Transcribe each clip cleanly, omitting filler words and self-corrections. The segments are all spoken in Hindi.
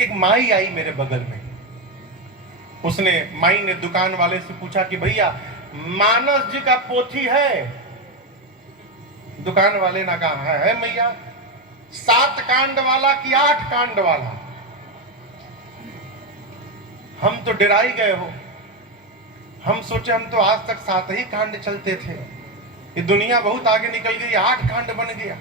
अचानक एक माई आई मेरे बगल में। उसने माई ने दुकान वाले से पूछा कि भैया मानस जी का पोथी है? दुकान वाले ने कहा है मैया। 7 कांड वाला कि 8 कांड वाला? हम तो डरा ही गए हो। हम सोचे हम तो आज तक 7 ही कांड चलते थे, ये दुनिया बहुत आगे निकल गई, 8 कांड बन गया।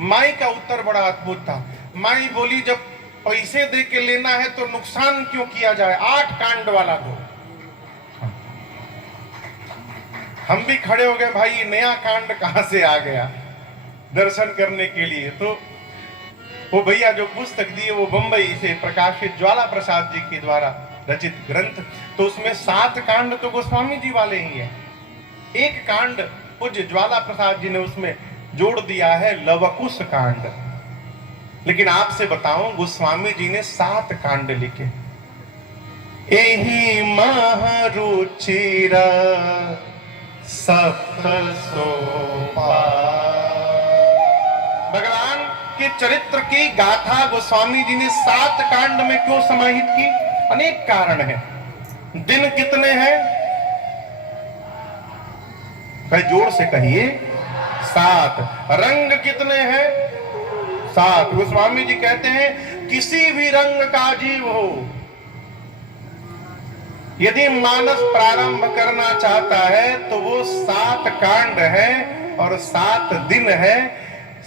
माई का उत्तर बड़ा अद्भुत था। माई बोली जब पैसे दे के लेना है तो नुकसान क्यों किया जाए, 8 कांड वाला दो। हम भी खड़े हो गए, भाई ये नया कांड कहां से आ गया दर्शन करने के लिए। तो वो भैया जो पुस्तक दिए वो बंबई से प्रकाशित ज्वाला प्रसाद जी के द्वारा रचित ग्रंथ, तो उसमें 7 कांड तो गोस्वामी जी वाले ही हैं। एक कांड पूज्य ज्वाला प्रसाद जी ने उसमें जोड़ दिया है, लवकुश कांड। लेकिन आपसे बताऊं गोस्वामी जी ने 7 कांड लिखे। एही महारुचिरा सप्त सोपान। भगवान के चरित्र की गाथा गोस्वामी जी ने 7 कांड में क्यों समाहित की? अनेक कारण है। दिन कितने हैं? भाई जोर से कहिए, 7। रंग कितने हैं? 7। गोस्वामी जी कहते हैं किसी भी रंग का जीव हो, यदि मानस प्रारंभ करना चाहता है तो वो 7 कांड है और 7 दिन है।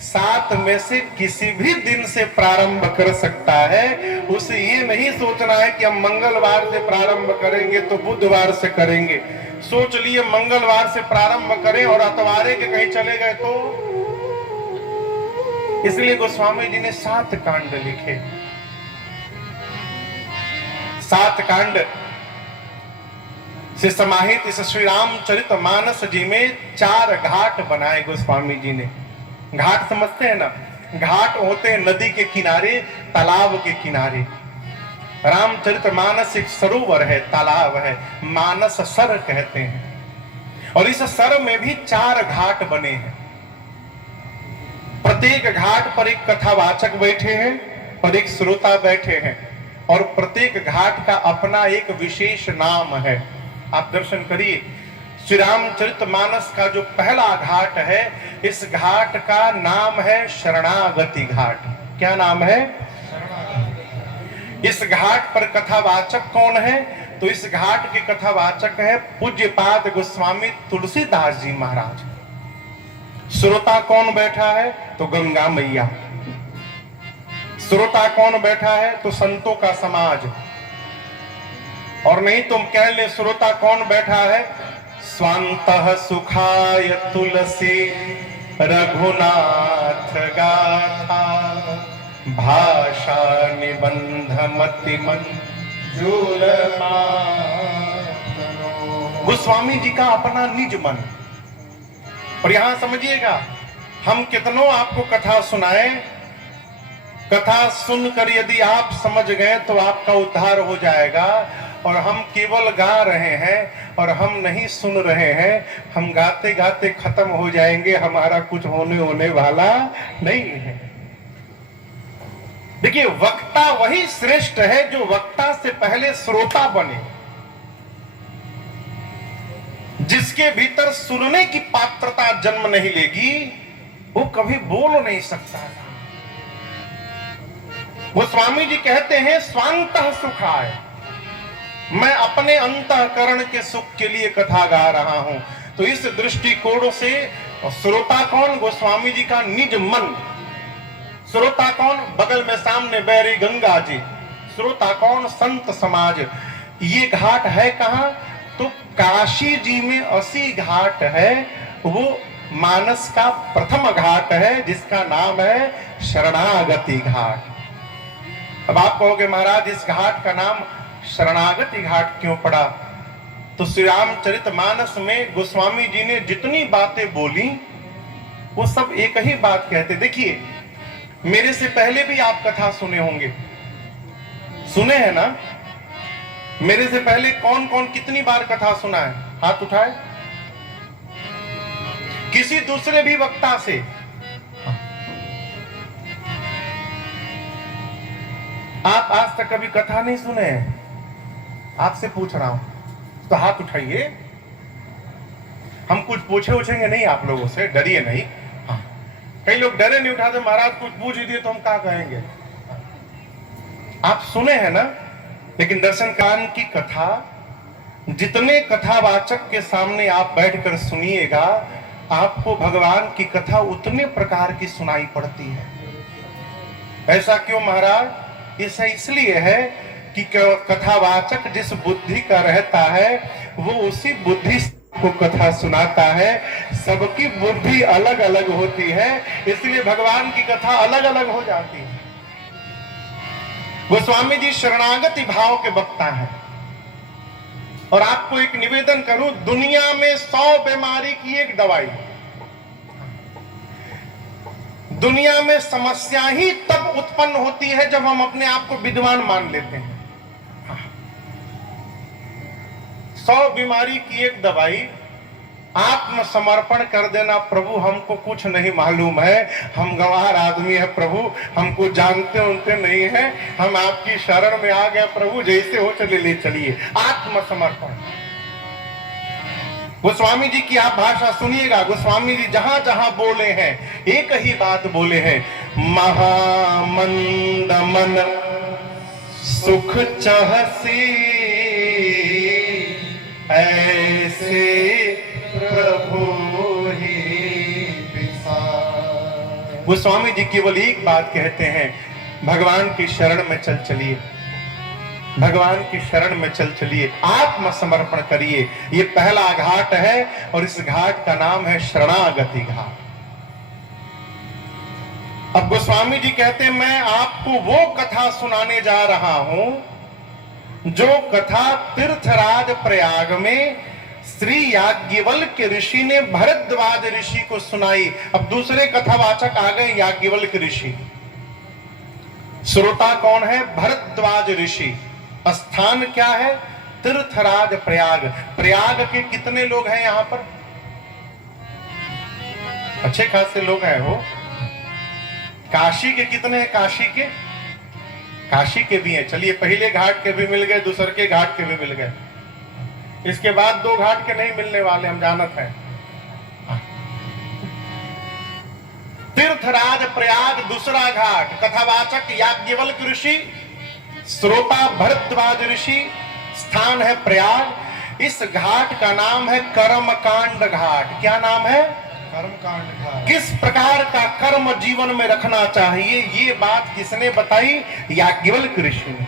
7 में से किसी भी दिन से प्रारंभ कर सकता है। उसे ये नहीं सोचना है कि हम मंगलवार से प्रारंभ करेंगे तो बुधवार से करेंगे। सोच लिए मंगलवार से प्रारंभ करें और अतवारे के कहीं चले गए तो। इसलिए गोस्वामी जी ने 7 कांड लिखे। 7 कांड से समाहित इस श्री रामचरितमानस जी में 4 घाट बनाए गोस्वामी जी ने। घाट समझते हैं ना? घाट होते हैं नदी के किनारे, तालाब के किनारे। रामचरितमानस एक सरोवर है, तालाब है, मानस सर कहते हैं। और इस सर में भी 4 घाट बने हैं। प्रत्येक घाट पर एक कथावाचक बैठे हैं और एक श्रोता बैठे हैं, और प्रत्येक घाट का अपना एक विशेष नाम है। आप दर्शन करिए। श्री रामचरितमानस का जो पहला घाट है, इस घाट का नाम है शरणागति घाट। क्या नाम है? इस घाट पर कथावाचक कौन है? तो इस घाट के कथावाचक है पूज्यपाद गोस्वामी तुलसीदास जी महाराज। श्रोता कौन बैठा है? तो गंगा मैया। श्रोता कौन बैठा है? तो संतों का समाज। और नहीं तुम कह ले श्रोता कौन बैठा है? स्वांतः सुखाय तुलसी रघुनाथ गाथा भाषा निबंध मति मंजूर। गोस्वामी जी का अपना निज मन। और यहां समझिएगा, हम कितनों आपको कथा सुनाए, कथा सुनकर यदि आप समझ गए तो आपका उद्धार हो जाएगा। और हम केवल गा रहे हैं और हम नहीं सुन रहे हैं, हम गाते गाते खत्म हो जाएंगे, हमारा कुछ होने वाला नहीं है। देखिए, वक्ता वही श्रेष्ठ है जो वक्ता से पहले श्रोता बने, जिसके भीतर सुनने की पात्रता जन्म नहीं लेगी वो कभी बोल नहीं सकता। गोस्वामी जी कहते हैं स्वांतः सुखाय, मैं अपने अंतःकरण के सुख के लिए कथा गा रहा हूं। तो इस दृष्टिकोण से श्रोता कौन? गोस्वामी जी का निज मन। श्रोता कौन? बगल में सामने बैरी गंगा जी। श्रोता कौन? संत समाज। ये घाट है कहां? तो काशी जी में 80 घाट है, वो मानस का प्रथम घाट है जिसका नाम है शरणागति घाट। अब आप कहोगे महाराज इस घाट का नाम शरणागति घाट क्यों पड़ा? तो श्री रामचरितमानस में गोस्वामी जी ने जितनी बातें बोली वो सब एक ही बात कहते। देखिए, मेरे से पहले भी आप कथा सुने होंगे, सुने हैं ना? मेरे से पहले कौन कौन कितनी बार कथा सुना है? हाथ उठाए। किसी दूसरे भी वक्ता से आप आज तक कभी कथा नहीं सुने हैं? आपसे पूछ रहा हूं तो हाथ उठाइए। हम कुछ पूछेंगे नहीं आप लोगों से, डरिए नहीं। हाँ, कई लोग डरे नहीं उठाते, महाराज कुछ पूछ ही दिए तो हम क्या कहेंगे। आप सुने हैं ना, लेकिन दर्शन कांड की कथा जितने कथावाचक के सामने आप बैठकर सुनिएगा, आपको भगवान की कथा उतने प्रकार की सुनाई पड़ती है। ऐसा क्यों महाराज? ऐसा इसलिए है कि कथावाचक जिस बुद्धि का रहता है वो उसी बुद्धि को कथा सुनाता है। सबकी बुद्धि अलग अलग होती है, इसलिए भगवान की कथा अलग अलग हो जाती है। गोस्वामी जी शरणागति भाव के वक्ता हैं, और आपको एक निवेदन करूं, दुनिया में 100 बीमारी की एक दवाई। दुनिया में समस्या ही तब उत्पन्न होती है जब हम अपने आप को विद्वान मान लेते हैं। 100 बीमारी की एक दवाई, आत्मसमर्पण कर देना। प्रभु हमको कुछ नहीं मालूम है, हम गंवार आदमी है प्रभु, हमको जानते उनते नहीं है, हम आपकी शरण में आ गए प्रभु, जैसे हो चले ले चलिए। आत्मसमर्पण। गोस्वामी जी की आप भाषा सुनिएगा। गोस्वामी जी जहां जहां बोले हैं एक ही बात बोले हैं, महामंद मन सुख चाहसी ऐसे प्रभु ही विसार। गोस्वामी जी केवल एक बात कहते हैं, भगवान की शरण में चल चलिए, भगवान की शरण में चल चलिए, आत्मसमर्पण करिए। ये पहला घाट है और इस घाट का नाम है शरणागति घाट। अब गोस्वामी जी कहते हैं, मैं आपको वो कथा सुनाने जा रहा हूं जो कथा तीर्थराज प्रयाग में श्री याज्ञवल्क्य ऋषि ने भरद्वाज ऋषि को सुनाई। अब दूसरे कथावाचक आ गए याज्ञवल्क्य ऋषि। श्रोता कौन है? भरद्वाज ऋषि। स्थान क्या है? तीर्थराज प्रयाग। प्रयाग के कितने लोग हैं यहां पर? अच्छे खासे लोग हैं हो। काशी के कितने हैं? काशी के भी हैं। चलिए, पहले घाट के भी मिल गए, दूसरे के घाट के भी मिल गए, इसके बाद 2 घाट के नहीं मिलने वाले, हम जानत हैं। तीर्थराज प्रयाग दूसरा घाट, कथावाचक याज्ञवल्क्य ऋषि, श्रोता भरद्वाज ऋषि, स्थान है प्रयाग। इस घाट का नाम है कर्मकांड घाट। क्या नाम है? कर्मकांड घाट। किस प्रकार का कर्म जीवन में रखना चाहिए, ये बात किसने बताई? याज्ञवल्क्य ऋषि ने,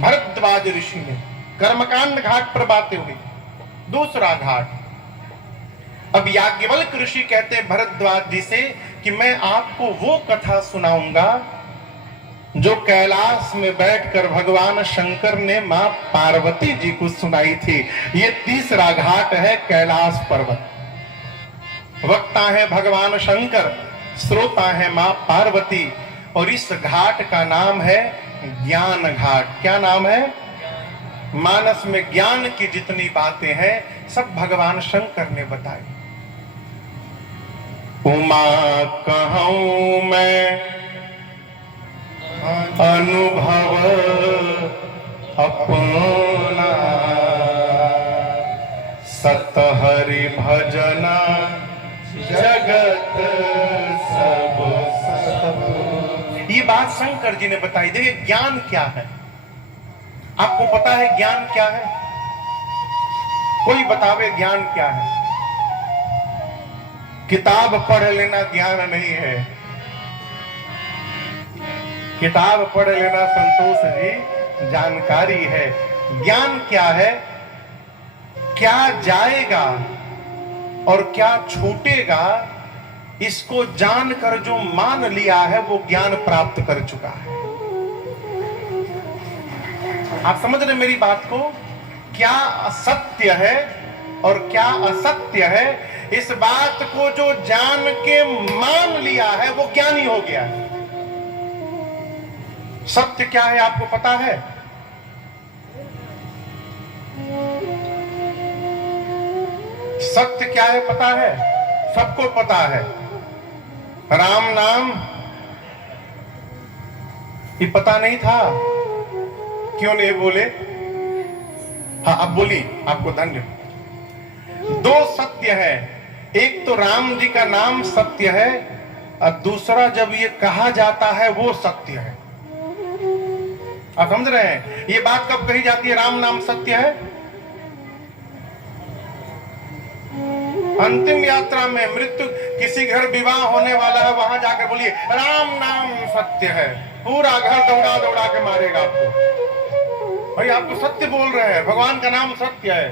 भरद्वाज ऋषि ने। कर्मकांड घाट पर बातें हुई। दूसरा घाट, अब याज्ञवल्क्य ऋषि कहते हैं भरद्वाज जी से कि मैं आपको वो कथा सुनाऊंगा जो कैलाश में बैठकर भगवान शंकर ने मां पार्वती जी को सुनाई थी। ये तीसरा घाट है कैलाश पर्वत। वक्ता है भगवान शंकर, श्रोता है मां पार्वती, और इस घाट का नाम है ज्ञान घाट। क्या नाम है? मानस में ज्ञान की जितनी बातें हैं सब भगवान शंकर ने बताई। उमा कहूं मैं अनुभव अपना, सत हरि भजना जगत सब सब। ये बात शंकर जी ने बताई। देखिए, ज्ञान क्या है? आपको पता है ज्ञान क्या है? कोई बतावे ज्ञान क्या है? किताब पढ़ लेना ज्ञान नहीं है। किताब पढ़ लेना संतोष जी जानकारी है। ज्ञान क्या है? क्या जाएगा और क्या छूटेगा, इसको जानकर जो मान लिया है वो ज्ञान प्राप्त कर चुका है। आप समझ रहे मेरी बात को? क्या सत्य है और क्या असत्य है, इस बात को जो जान के मान लिया है वो ज्ञानी हो गया है। सत्य क्या है आपको पता है? सत्य क्या है पता है? सबको पता है। राम नाम ये पता नहीं था, क्यों नहीं बोले? हाँ अब बोली, आपको धन्य। दो सत्य है, एक तो राम जी का नाम सत्य है और दूसरा जब ये कहा जाता है वो सत्य है। आप समझ रहे हैं? ये बात कब कही जाती है राम नाम सत्य है? अंतिम यात्रा में, मृत्यु, किसी घर विवाह होने वाला है, वहां जाकर बोलिए राम नाम सत्य है, पूरा घर दौड़ा दौड़ा के मारेगा आपको। भाई आप तो सत्य बोल रहे हैं, भगवान का नाम सत्य है।